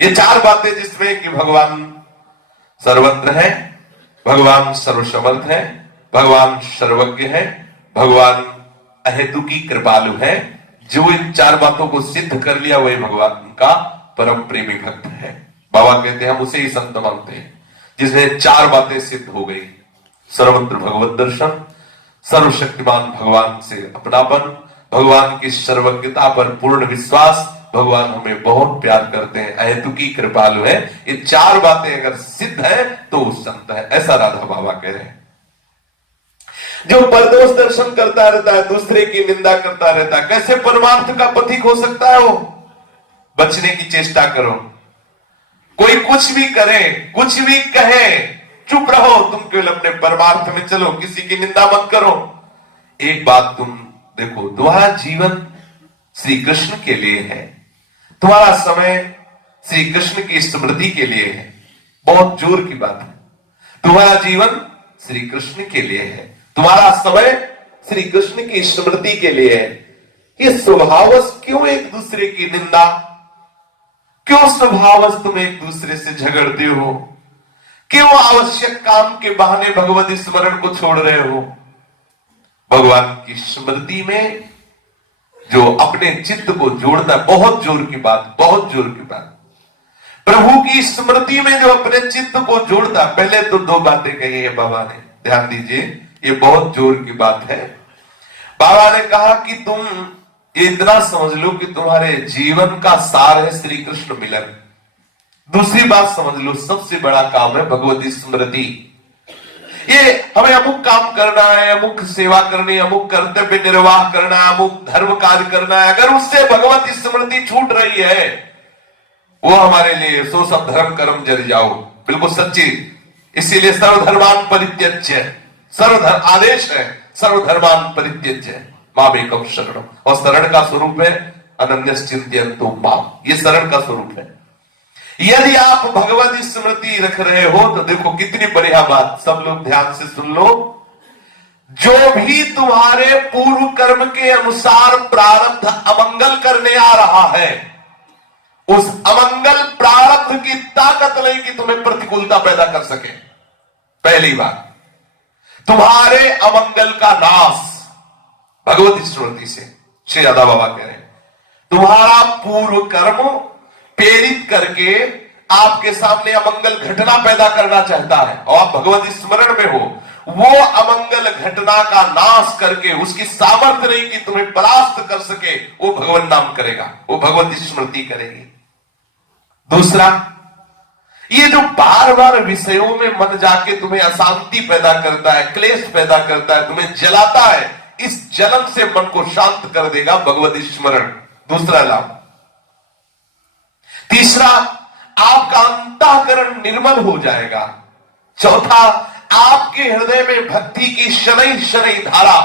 ये चार बातें जिसमें कि भगवान सर्वत्र है, भगवान सर्वसमर्थ है, भगवान सर्वज्ञ है, भगवान अहेतुकी कृपालु है। जो इन चार बातों को सिद्ध कर लिया वही भगवान का परम प्रेमी भक्त है। बाबा कहते हैं हम उसे ही संत मानते हैं जिसने चार बातें सिद्ध हो गई। सर्वत्र भगवत दर्शन, सर्वशक्तिमान भगवान से अपनापन, भगवान की सर्वज्ञता पर पूर्ण विश्वास, भगवान हमें बहुत प्यार करते हैं, अहेतुकी कृपालु है। ये चार बातें अगर सिद्ध है तो वो संत है, ऐसा राधा बाबा कह रहे हैं। जो परदोष दर्शन करता रहता है, दूसरे की निंदा करता रहता है, कैसे परमार्थ का पथिक हो सकता है वो? बचने की चेष्टा करो। कोई कुछ भी करे, कुछ भी कहे, चुप रहो, तुम केवल अपने परमार्थ में चलो, किसी की निंदा मत करो। एक बात तुम देखो, तुम्हारा जीवन श्री कृष्ण के लिए है, तुम्हारा समय श्री कृष्ण की स्मृति के लिए है। बहुत जोर की बात है, तुम्हारा जीवन श्री कृष्ण के लिए है, तुम्हारा समय श्री कृष्ण की स्मृति के लिए है। ये स्वभावश क्यों एक दूसरे की निंदा, क्यों स्वभावश तुम एक दूसरे से झगड़ते हो, क्यों आवश्यक काम के बहाने भगवत स्मरण को छोड़ रहे हो? भगवान की स्मृति में जो अपने चित्त को जोड़ना, बहुत जोर की बात, बहुत जोर की बात। प्रभु की स्मृति में जो अपने चित्त को जोड़ता, पहले तो दो बातें कही है बाबा ने, ध्यान दीजिए, ये बहुत जोर की बात है। बाबा ने कहा कि तुम इतना समझ लो कि तुम्हारे जीवन का सार है श्री कृष्ण मिलन। दूसरी बात समझ लो, सबसे बड़ा काम है भगवती स्मृति। ये हमें अमुक काम करना है, अमुक सेवा करनी, अमुक कर्तव्य निर्वाह करना है, अमुक धर्म कार्य करना है, अगर उससे भगवत स्मृति छूट रही है, वो हमारे लिए सो सब धर्म कर्म जर जाओ, बिल्कुल सच्ची। इसीलिए सर्वधर्मान परित्यज्य, सर्वधर्म आदेश है, सर्वधर्मान परित्यज्य मामेकम शरणम। और शरण का स्वरूप है अनन्यश्चिन्तयन्तो माम, ये शरण का स्वरूप है। यदि आप भगवत स्मृति रख रहे हो तो देखो कितनी बढ़िया बात, सब लोग ध्यान से सुन लो। जो भी तुम्हारे पूर्व कर्म के अनुसार प्रारब्ध अमंगल करने आ रहा है, उस अमंगल प्रारब्ध की ताकत नहीं कि तुम्हें प्रतिकूलता पैदा कर सके। पहली बात, तुम्हारे अमंगल का नाश भगवत स्मृति से। श्री राधा बाबा कह रहे हैं तुम्हारा पूर्व कर्म प्रेरित करके आपके सामने अमंगल घटना पैदा करना चाहता है और आप भगवत स्मरण में हो, वो अमंगल घटना का नाश करके उसकी सामर्थ्य नहीं कि तुम्हें परास्त कर सके, वो भगवत नाम करेगा, वो भगवत स्मृति करेगी। दूसरा, ये जो बार बार विषयों में मन जाके तुम्हें अशांति पैदा करता है, क्लेश पैदा करता है, तुम्हें जलाता है, इस जलन से मन को शांत कर देगा भगवत स्मरण। दूसरा लाभ। तीसरा, आपका अंतःकरण निर्मल हो जाएगा। चौथा, आपके हृदय में भक्ति की शनै शनै धारा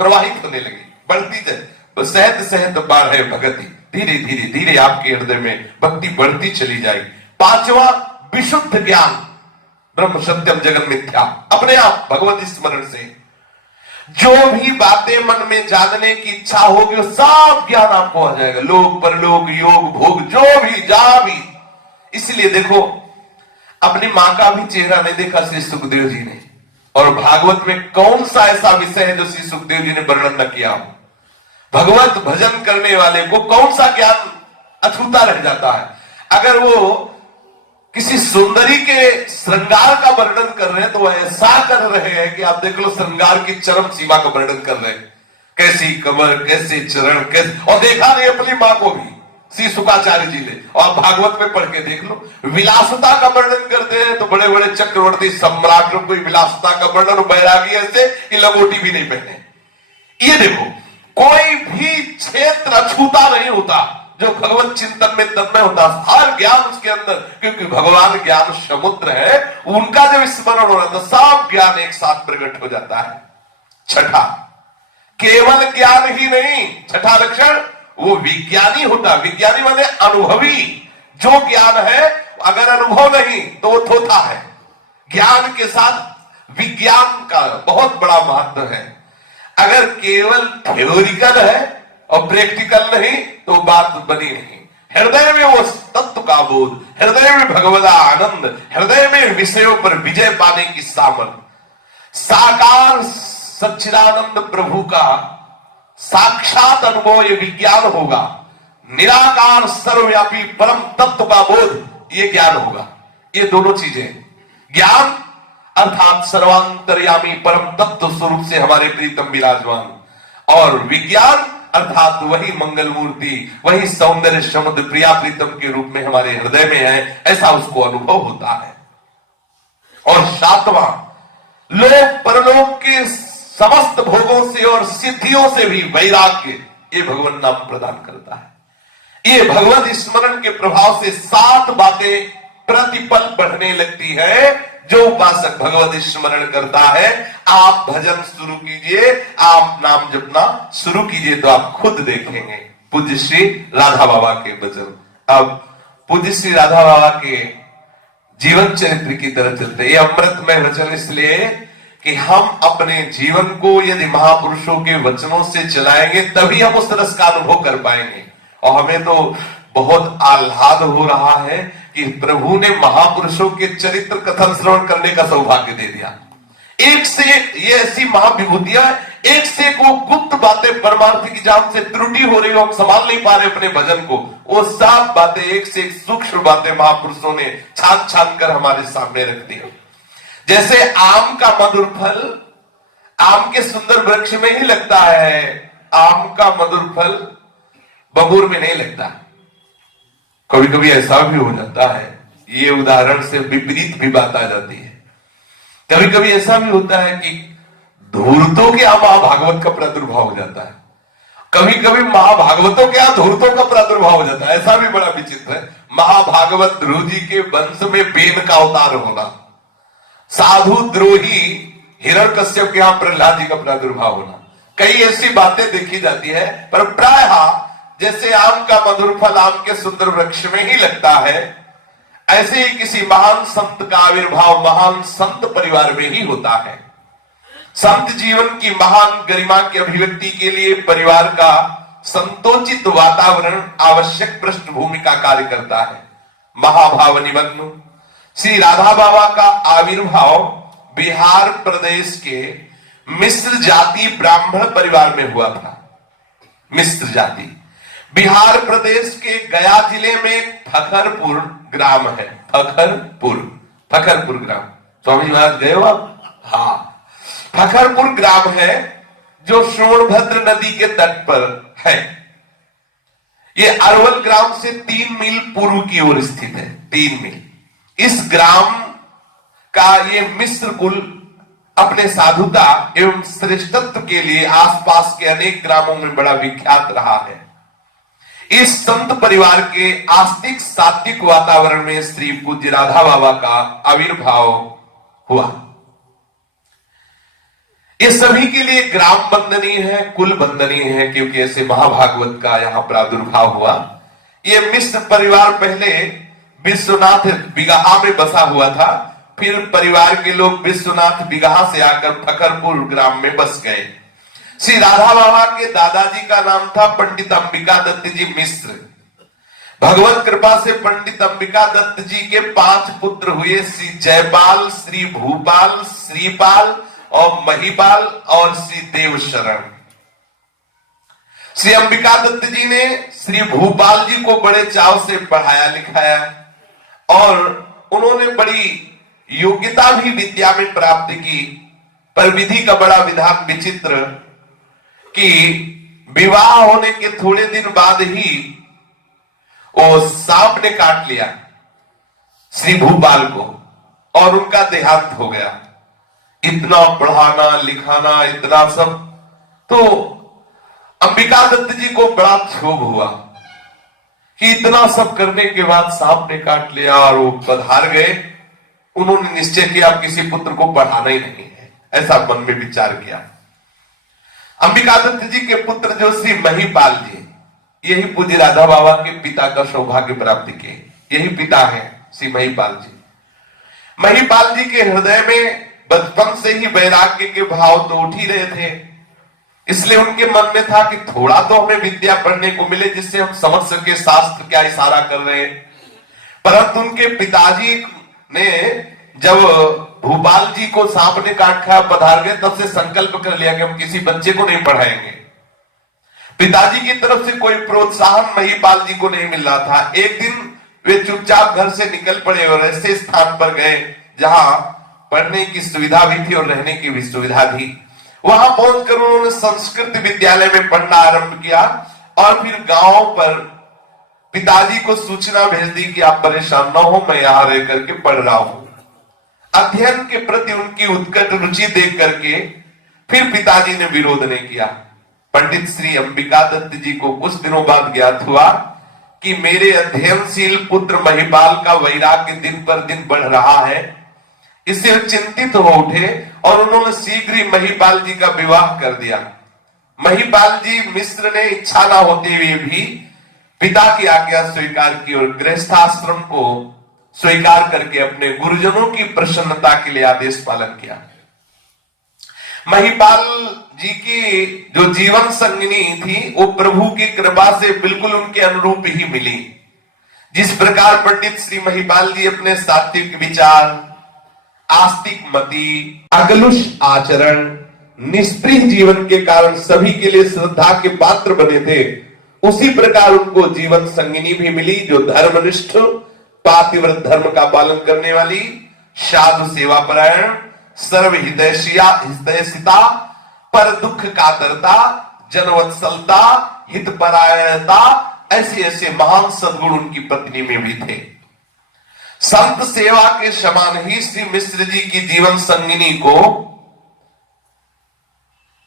प्रवाहित होने लगी, बढ़ती जाए, सहत सहत बाढ़े भगति, धीरे धीरे धीरे आपके हृदय में भक्ति बढ़ती चली जाएगी। पांचवा, विशुद्ध ज्ञान, ब्रह्म सत्यम जगन मिथ्या, अपने आप भगवत स्मरण से जो भी बातें मन में जानने की इच्छा होगी वो सब ज्ञान आपको आ जाएगा। लोक परलोक योग भोग जो भी जहां भी। इसलिए देखो, अपनी मां का भी चेहरा नहीं देखा श्री सुखदेव जी ने, और भागवत में कौन सा ऐसा विषय है जो श्री सुखदेव जी ने वर्णन न किया हो? भगवत भजन करने वाले को कौन सा ज्ञान अछूता रह जाता है? अगर वो किसी सुंदरी के श्रृंगार का वर्णन कर रहे हैं तो ऐसा कर रहे हैं कि आप देख लो श्रृंगार की चरम सीमा का वर्णन कर रहे हैं, कैसी कमर, कैसे चरण, कैसे, और देखा नहीं अपनी मां को भी श्री शुकाचार्य जी ने, और भागवत में पढ़ के देख लो। विलासता का वर्णन करते हैं तो बड़े बड़े चक्रवर्ती सम्राटों को विलासता का वर्णन, बैरागी ऐसे कि लंगोटी भी नहीं पहने। ये देखो, कोई भी क्षेत्र अछूता नहीं होता जो भगवत चिंतन में तन्मय होता, हर ज्ञान उसके अंदर, क्योंकि भगवान ज्ञान समुद्र है, उनका जब स्मरण हो रहा है तो सब ज्ञान एक साथ प्रकट हो जाता है। छठा, केवल ज्ञान ही नहीं, छठा लक्षण, वो विज्ञानी होता। विज्ञानी माने अनुभवी। जो ज्ञान है अगर अनुभव नहीं तो वो थोथा है। ज्ञान के साथ विज्ञान का बहुत बड़ा महत्व है। अगर केवल थ्योरिकल है और प्रैक्टिकल नहीं तो बात बनी नहीं। हृदय में वो तत्व का बोध, हृदय में भगवदा आनंद, हृदय में विषयों पर विजय पाने की सामर्थ्य, साकार सच्चिदानंद प्रभु का साक्षात अनुभव ये विज्ञान होगा, निराकार सर्वव्यापी परम तत्व का बोध ये ज्ञान होगा। ये दोनों चीजें, ज्ञान अर्थात सर्वांतर्यामी परम तत्व स्वरूप से हमारे प्रीतम विराजमान, और विज्ञान अर्थात वही मंगल मूर्ति, वही सौंदर्य समुद्र प्रिया प्रीतम के रूप में हमारे हृदय में है, ऐसा उसको अनुभव होता है। और सातवां, लोक परलोक के समस्त भोगों से और सिद्धियों से भी वैराग्य ये भगवान नाम प्रदान करता है। ये भगवत स्मरण के प्रभाव से 7 बातें प्रतिपल बढ़ने लगती है। जो उपासक भगवत स्मरण करता है, आप भजन शुरू कीजिए, आप नाम जपना शुरू कीजिए, तो आप खुद देखेंगे। पूज्य श्री राधा बाबा के वचन। अब पूज्य श्री राधा बाबा के जीवन चरित्र की तरफ चलते। ये अमृतमय वचन इसलिए कि हम अपने जीवन को यदि महापुरुषों के वचनों से चलाएंगे तभी हम उस रस का अनुभव कर पाएंगे। और हमें तो बहुत आह्लाद हो रहा है कि प्रभु ने महापुरुषों के चरित्र कथन श्रवण करने का सौभाग्य दे दिया। एक से एक ये ऐसी महाविभूतियां, एक से एक वो गुप्त बातें परमार्थ की जान से त्रुटि हो रही हो, हम संभाल नहीं पा रहे अपने भजन को, वो सब बातें एक से एक सूक्ष्म बातें महापुरुषों ने छान छान कर हमारे सामने रख दी। जैसे आम का मधुर फल आम के सुंदर वृक्ष में ही लगता है, आम का मधुर फल बबूर में नहीं लगता। कभी कभी ऐसा भी हो जाता है, ये उदाहरण से विपरीत भी बात आ जाती है। कभी कभी ऐसा भी होता है कि धूर्तों के यहां महाभागवत का प्रादुर्भाव हो जाता है, कभी कभी महाभागवतों के यहां धूर्तों का प्रादुर्भाव हो जाता है। ऐसा भी बड़ा विचित्र है। महाभागवत ध्रुव जी के वंश में बेन का अवतार होना, साधु द्रोही हिरण्यकश्यप के यहां प्रहलाद जी का प्रादुर्भाव होना, कई ऐसी बातें देखी जाती है। पर प्रायः जैसे आम का मधुर फल आम के सुंदर वृक्ष में ही लगता है, ऐसे ही किसी महान संत का आविर्भाव महान संत परिवार में ही होता है। संत जीवन की महान गरिमा की अभिव्यक्ति के लिए परिवार का संतोचित वातावरण आवश्यक पृष्ठभूमि का कार्य करता है। महाभाव निमग्न श्री राधा बाबा का आविर्भाव बिहार प्रदेश के मिश्र जाति ब्राह्मण परिवार में हुआ था। मिश्र जाति बिहार प्रदेश के गया जिले में फखरपुर ग्राम है। फखरपुर ग्राम, स्वामी महाराज गए हो आप? हाँ, फखरपुर ग्राम है जो सोनभद्र नदी के तट पर है। ये अरवल ग्राम से 3 मील पूर्व की ओर स्थित है। 3 मील। इस ग्राम का ये मिश्र कुल अपने साधुता एवं श्रेष्ठत्व के लिए आसपास के अनेक ग्रामों में बड़ा विख्यात रहा है। इस संत परिवार के आस्तिक सात्विक वातावरण में श्री पूज्य राधा बाबा का आविर्भाव हुआ। ये सभी के लिए ग्राम वंदनीय है, कुल वंदनीय है, क्योंकि ऐसे महाभागवत का यहां प्रादुर्भाव हुआ। ये मिश्र परिवार पहले विश्वनाथ बिगहा में बसा हुआ था, फिर परिवार के लोग विश्वनाथ बिगहा से आकर फखरपुर ग्राम में बस गए। श्री राधा बाबा के दादाजी का नाम था पंडित अंबिका दत्त जी मिश्र। भगवत कृपा से पंडित अंबिका दत्त जी के 5 पुत्र हुए, श्री जयपाल, श्री भूपाल, श्रीपाल और महिपाल और श्री देवशरण। श्री अंबिका दत्त जी ने श्री भूपाल जी को बड़े चाव से पढ़ाया लिखाया और उन्होंने बड़ी योग्यता भी विद्या में प्राप्त की। पर विधि का बड़ा विधान विचित्र कि विवाह होने के थोड़े दिन बाद ही वो सांप ने काट लिया श्री भूपाल को और उनका देहांत हो गया। इतना पढ़ाना लिखाना इतना सब, तो अंबिका दत्त जी को बड़ा क्षोभ हुआ कि इतना सब करने के बाद सांप ने काट लिया और वो पधार गए। उन्होंने निश्चय किया किसी पुत्र को पढ़ाना ही नहीं है, ऐसा मन में विचार किया। अंबिका दत्त जी के पुत्र जो श्री महिपाल जी, यही पूज्य राधा बाबा के पिता का सौभाग्य प्राप्त किए, यही पिता है श्री महिपाल जी। महिपाल जी के हृदय में बचपन से ही वैराग्य के भाव तो उठ ही रहे थे, इसलिए उनके मन में था कि थोड़ा तो हमें विद्या पढ़ने को मिले जिससे हम समझ सके शास्त्र क्या इशारा कर रहे हैं। परंतु उनके पिताजी ने जब भूपाल जी को सांप ने काट खाया पधार गए, तब से संकल्प कर लिया कि हम किसी बच्चे को नहीं पढ़ाएंगे। पिताजी की तरफ से कोई प्रोत्साहन महिपाल जी को नहीं मिल रहा था। एक दिन वे चुपचाप घर से निकल पड़े और ऐसे स्थान पर गए जहां पढ़ने की सुविधा भी थी और रहने की भी सुविधा थी। वहां पहुंचकर उन्होंने संस्कृत विद्यालय में पढ़ना आरंभ किया और फिर गांव पर पिताजी को सूचना भेज दी कि आप परेशान न हो, मैं यहां रह करके पढ़ रहा हूं। अध्ययन के प्रति उनकी उत्कट रुचि देख करके फिर पिताजी ने विरोध नहीं किया। पंडित श्री अंबिका दत्त जी को कुछ दिनों बाद ज्ञात हुआ कि मेरे अध्ययनशील पुत्र महिपाल का वैराग्य दिन पर दिन बढ़ रहा है। इससे चिंतित हो उठे और उन्होंने शीघ्र ही महिपाल जी का विवाह कर दिया। महिपाल जी मिश्र ने इच्छा न होते हुए भी पिता की आज्ञा स्वीकार की और गृहस्थाश्रम को स्वीकार करके अपने गुरुजनों की प्रसन्नता के लिए आदेश पालन किया। महिपाल जी की जो जीवन संगिनी थी वो प्रभु की कृपा से बिल्कुल उनके अनुरूप ही मिली। जिस प्रकार पंडित श्री महिपाल जी अपने सात्विक विचार, आस्तिक मति, अगलुष आचरण, निष्प्रिय जीवन के कारण सभी के लिए श्रद्धा के पात्र बने थे, उसी प्रकार उनको जीवन संगिनी भी मिली जो धर्मनिष्ठ, पातिव्रत धर्म का पालन करने वाली, साधु सेवा परायण, सर्व हितैषिता, पर दुख कातरता, जनवत्सलता, हितपरायणता, ऐसे ऐसे महान सद्गुण उनकी पत्नी में भी थे। संत सेवा के समान ही श्री मिश्र जी की जीवन संगिनी को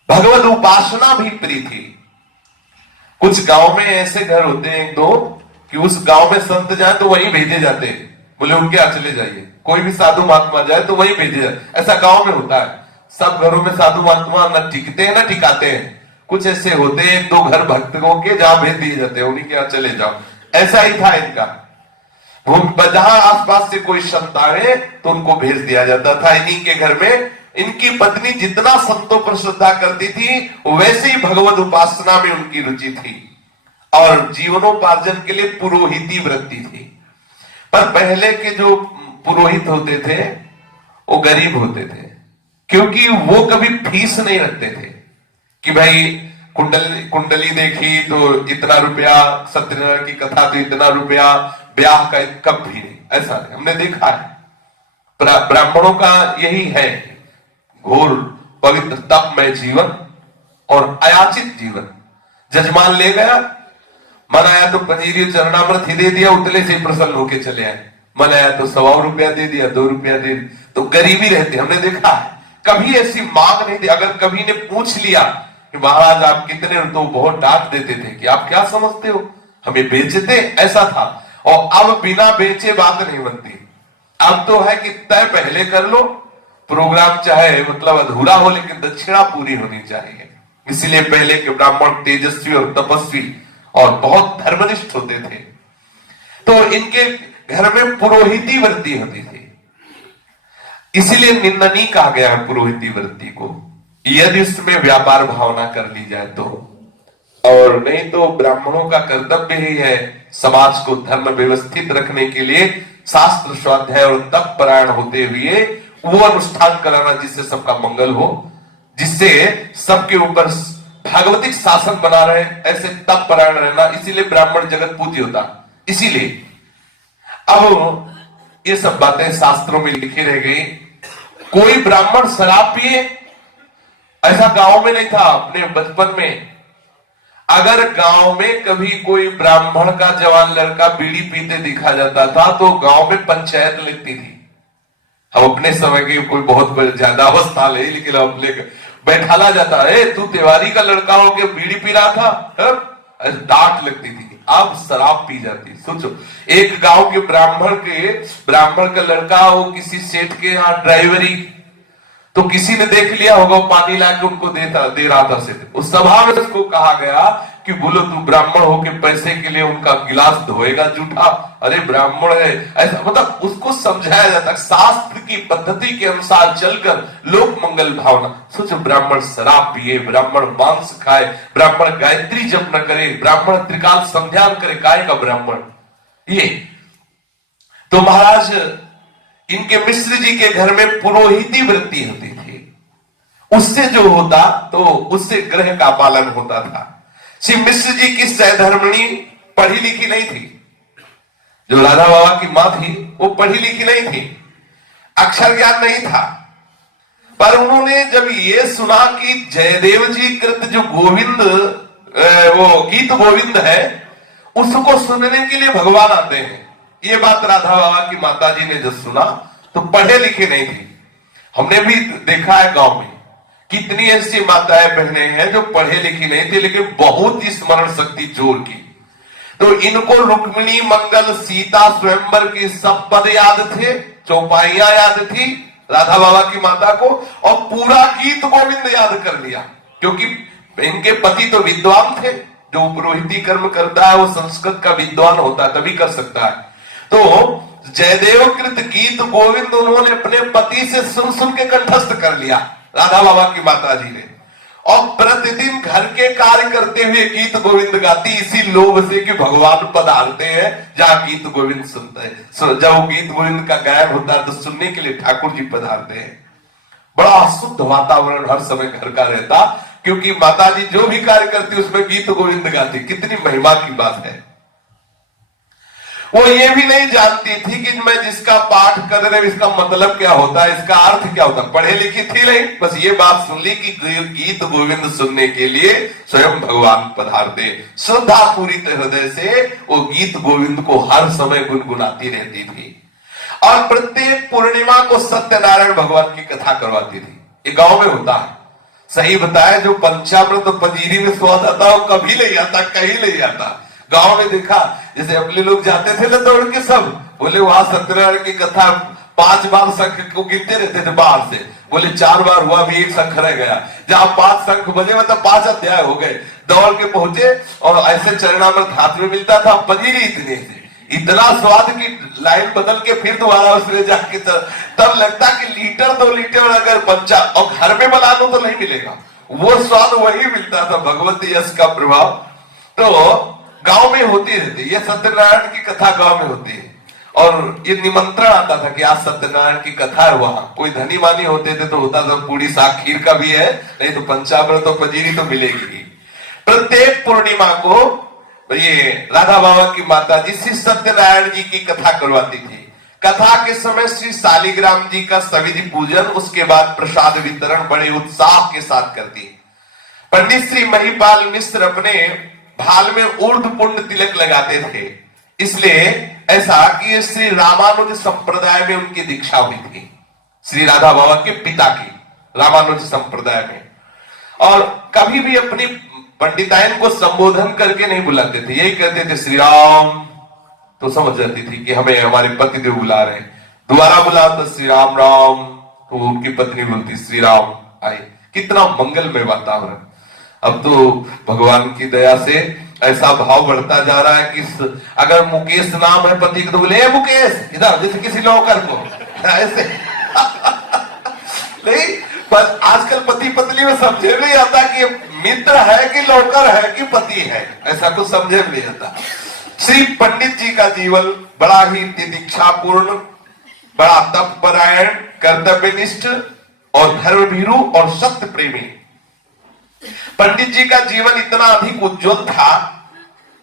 भगवत उपासना भी प्रिय थी। कुछ गांव में ऐसे घर होते हैं एक दो कि उस गांव में संत जाए तो वहीं भेजे जाते हैं, बोले उनके यहाँ चले जाइए। कोई भी साधु महात्मा जाए तो वहीं भेजे जाए, ऐसा गांव में होता है। सब घरों में साधु महात्मा न टिकते हैं न टिकाते हैं। कुछ ऐसे होते हैं एक दो घर भक्तों के जहां भेज दिए जाते हैं, उन्हीं के यहाँ चले जाओ। ऐसा ही था इनका। जहां आसपास से कोई संत आए तो उनको भेज दिया जाता था। इन्हीं के घर में इनकी पत्नी जितना संतों पर श्रद्धा करती थी वैसे ही भगवत उपासना में उनकी रुचि थी और जीवनोपार्जन के लिए पुरोहिती वृत्ति थी। पर पहले के जो पुरोहित होते थे वो गरीब होते थे, क्योंकि वो कभी फीस नहीं रखते थे कि भाई कुंडली देखी तो इतना रुपया, सत्यनारायण की कथा तो इतना रुपया, ब्याह का कब भी नहीं, ऐसा नहीं। हमने देखा है ब्राह्मणों का यही है, घोर पवित्र तपमय जीवन और अयाचित जीवन। जजमान ले गया, मन आया तो पंजीरी चरणामृत ही दे दिया, उतले से प्रसन्न होके चले आए। मन आया तो 100 रुपया दे दिया, 2 रुपया दे दिया, तो गरीबी रहती। हमने देखा है कभी ऐसी मांग नहीं थी। अगर कभी ने पूछ लिया कि महाराज आप कितने, तो बहुत डांट देते थे कि आप क्या समझते हो, हमें बेचते, ऐसा था। और अब बिना बेचे बात नहीं बनती। अब तो है कि तय पहले कर लो, प्रोग्राम चाहे मतलब अधूरा हो लेकिन दक्षिणा पूरी होनी चाहिए। इसीलिए पहले के ब्राह्मण तेजस्वी और तपस्वी और बहुत धर्मनिष्ठ होते थे। तो इनके घर में पुरोहिती वृत्ति होती थी, इसीलिए निंदनीय कहा गया है पुरोहिती वृत्ति को, यदि उसमें व्यापार भावना कर ली जाए तो। और नहीं तो ब्राह्मणों का कर्तव्य ही है समाज को धर्म व्यवस्थित रखने के लिए शास्त्र स्वाध्याय और तप परायण होते हुए वो अनुष्ठान कराना जिससे सबका मंगल हो, जिससे सबके ऊपर भागवतिक शासन बना रहे, ऐसे तप परायण रहना। इसीलिए ब्राह्मण जगत पूज्य होता। इसीलिए अब ये सब बातें शास्त्रों में लिखी रह गई। कोई ब्राह्मण शराब पिए ऐसा गांव में नहीं था। अपने बचपन में अगर गांव में कभी कोई ब्राह्मण का जवान लड़का बीड़ी पीते दिखा जाता था तो गांव में पंचायत लगती थी। हम अपने समय के कोई बहुत ज्यादा अवस्था ले, लेकिन अपने बैठाला जाता है, तू तिवारी का लड़का हो के बीड़ी पी रहा था, डांट लगती थी। अब शराब पी जाती। सोचो, एक गांव के ब्राह्मण का लड़का हो किसी सेठ के यहाँ ड्राइवरी, तो किसी ने देख लिया होगा, पानी लाके उनको दे रहा था सेठ। उस सभा में उसको कहा गया कि बोलो तू ब्राह्मण हो के पैसे के लिए उनका गिलास धोएगा जूठा, अरे ब्राह्मण है, ऐसा मतलब उसको समझाया जाता है शास्त्र की पद्धति के अनुसार चलकर लोक मंगल भावना। सोचो ब्राह्मण शराब पिए, ब्राह्मण मांस खाए, ब्राह्मण गायत्री जप न करे, ब्राह्मण त्रिकाल संध्यान करे, काय का ब्राह्मण ये। तो महाराज इनके मिश्र जी के घर में पुरोहिती वृत्ति होती थी, उससे जो होता तो उससे ग्रह का पालन होता था। श्री मिश्र जी की सहधर्मिणी पढ़ी लिखी नहीं थी, जो राधा बाबा की मां थी वो पढ़ी लिखी नहीं थी, अक्षर ज्ञान नहीं था, पर उन्होंने जब ये सुना कि जयदेव जी कृत जो गोविंद वो गीत गोविंद है उसको सुनने के लिए भगवान आते हैं, ये बात राधा बाबा की माता जी ने जब सुना तो पढ़े लिखे नहीं थी। हमने भी देखा है गांव में कितनी ऐसी माताएं बहनें हैं जो पढ़े लिखी नहीं थी लेकिन बहुत ही स्मरण शक्ति जोर की। तो इनको रुक्मिणी मंगल सीता स्वयंवर के सब पद याद थे, चौपाइयां याद थी राधा बाबा की माता को, और पूरा गीत गोविंद याद कर लिया, क्योंकि इनके पति तो विद्वान थे, जो पुरोहिती कर्म करता है वो संस्कृत का विद्वान होता है तभी कर सकता है। तो जयदेव कृत गीत गोविंद उन्होंने अपने पति से सुन सुन के कंठस्थ कर लिया राधा बाबा की माता जी ने, और प्रतिदिन घर के कार्य करते हुए गीत गोविंद गाती, इसी लोभ से कि भगवान पधारते हैं जहां गीत गोविंद सुनते हैं। जब गीत गोविंद का गायन होता है तो सुनने के लिए ठाकुर जी पधारते हैं। बड़ा शुद्ध वातावरण हर समय घर का रहता, क्योंकि माता जी जो भी कार्य करती उसमें गीत गोविंद गाती। कितनी महिमा की बात है। वो ये भी नहीं जानती थी कि मैं जिसका पाठ कर रहे इसका मतलब क्या होता है, इसका अर्थ क्या होता है, पढ़े लिखी थी नहीं, बस ये बात सुन ली कि गीत गोविंद सुनने के लिए स्वयं भगवान पधारते। श्रद्धा पूरी हृदय से वो गीत गोविंद को हर समय गुनगुनाती रहती थी, और प्रत्येक पूर्णिमा को सत्यनारायण भगवान की कथा करवाती थी। ये गांव में होता है, सही बताया, जो पंचामृत तो पंजीरी में स्वाद आता वो कभी ले आता, कहीं ले आता। गांव में देखा जैसे अपने लोग जाते थे ना दौड़ के, सब बोले वहां सत्यनारायण की कथा 5 बार शंख को गिनते रहते थे बाहर से, बोले 4 बार हुआ, भी 1 शंख रह गया। जहां 5 शंख बजे मतलब 5 अध्याय हो गए, दौड़ के पहुंचे, और ऐसे चरणामृत हाथ में मिलता था, पंजीरी इतने से, इतना स्वाद की लाइन बदल के फिर दोबारा उसमें जाके तब लगता कि लीटर 2 लीटर अगर पंचा, और घर में बना लो तो नहीं मिलेगा, वो स्वाद वही मिलता था, भगवती यश का प्रभाव। तो गांव में होती रहती, ये सत्यनारायण की कथा गांव में होती है, और ये निमंत्रण आता था कि आज सत्यनारायण की कथा है। वहां कोई धनी मानी होते थे तो होता था पूरी साग खीर का भी है, नहीं तो पंचामृत तो पंजीरी तो मिलेगी। प्रत्येक पूर्णिमा को ये राधा बाबा की माता जी श्री सत्यनारायण जी की कथा करवाती थी। कथा के समय श्री शालिग्राम जी का सविधि पूजन, उसके बाद प्रसाद वितरण बड़े उत्साह के साथ करती। पंडित श्री महिपाल मिश्र अपने भाल में ऊर्ध्व पुंड तिलक लगाते थे, इसलिए ऐसा कि श्री रामानुज संप्रदाय में उनकी दीक्षा हुई थी, श्री राधा बाबा के पिता की रामानुज संप्रदाय में। और कभी भी अपनी पंडिताइन को संबोधन करके नहीं बुलाते थे, यही कहते थे श्री राम, तो समझ जाती थी कि हमें हमारे पतिदेव बुला रहे हैं। दोबारा बुला तो श्री राम राम, तो उनकी पत्नी बोलती श्री राम आए। कितना मंगलमय वातावरण। अब तो भगवान की दया से ऐसा भाव बढ़ता जा रहा है कि अगर मुकेश नाम है पति को तो बोले मुकेश इधर, जैसे किसी नौकर को ऐसे नहीं, पर आजकल पति पत्नी में समझे नहीं आता कि मित्र है कि नौकर है कि पति है, ऐसा कुछ समझे नहीं आता। श्री पंडित जी का जीवन बड़ा ही दीक्षापूर्ण, बड़ा तपपरायण, कर्तव्यनिष्ठ और धर्मभीरू और सत्य प्रेमी। पंडित जी का जीवन इतना अधिक उज्जवल था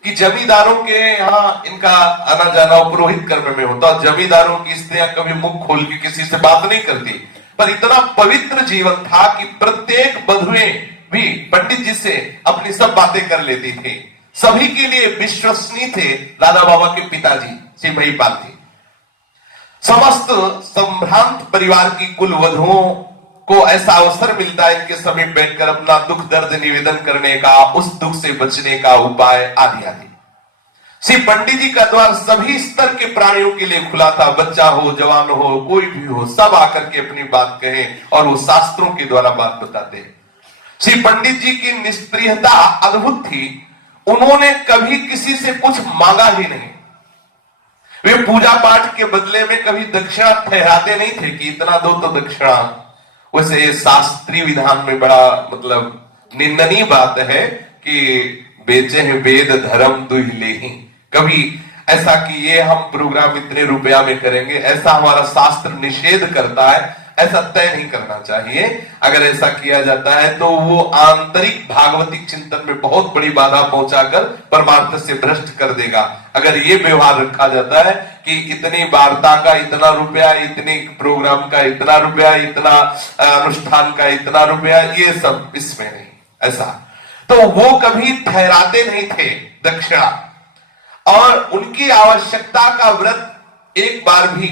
कि जमींदारों के यहाँ इनका आना जाना पुरोहित कर्म में होता, और जमींदारों की स्त्रियां कभी मुख खोल के किसी से बात नहीं करती, पर इतना पवित्र जीवन था कि प्रत्येक बधुएं भी पंडित जी से अपनी सब बातें कर लेती थी। सभी के लिए विश्वसनीय थे राधा बाबा के पिताजी श्री महिपाल जी। समस्त संभ्रांत परिवार की कुल वधुओं को ऐसा अवसर मिलता है इनके समीप बैठकर अपना दुख दर्द निवेदन करने का, उस दुख से बचने का उपाय आदि आदि। श्री पंडित जी का द्वार सभी स्तर के प्राणियों के लिए खुला था, बच्चा हो, जवान हो, कोई भी हो, सब आकर के अपनी बात कहें, और वो शास्त्रों के द्वारा बात बताते। श्री पंडित जी की निष्प्रियता अद्भुत थी। उन्होंने कभी किसी से कुछ मांगा ही नहीं। वे पूजा पाठ के बदले में कभी दक्षिणा ठहराते नहीं थे कि इतना दो तो दक्षिणा। वैसे शास्त्रीय विधान में बड़ा मतलब निंदनीय बात है कि बेचे हैं वेद धर्म दुहिले ही। कभी ऐसा कि ये हम प्रोग्राम इतने रुपया में करेंगे, ऐसा हमारा शास्त्र निषेध करता है, ऐसा तय नहीं करना चाहिए। अगर ऐसा किया जाता है तो वो आंतरिक भागवतिक चिंतन में बहुत बड़ी बाधा पहुंचाकर परमार्थ से भ्रष्ट कर देगा। अगर ये व्यवहार रखा जाता है कि इतनी वार्ता का इतना रुपया, इतने प्रोग्राम का इतना रुपया, इतना अनुष्ठान का इतना रुपया, ये सब इसमें नहीं ऐसा। तो वो कभी ठहराते नहीं थे दक्षिणा, और उनकी आवश्यकता का व्रत एक बार भी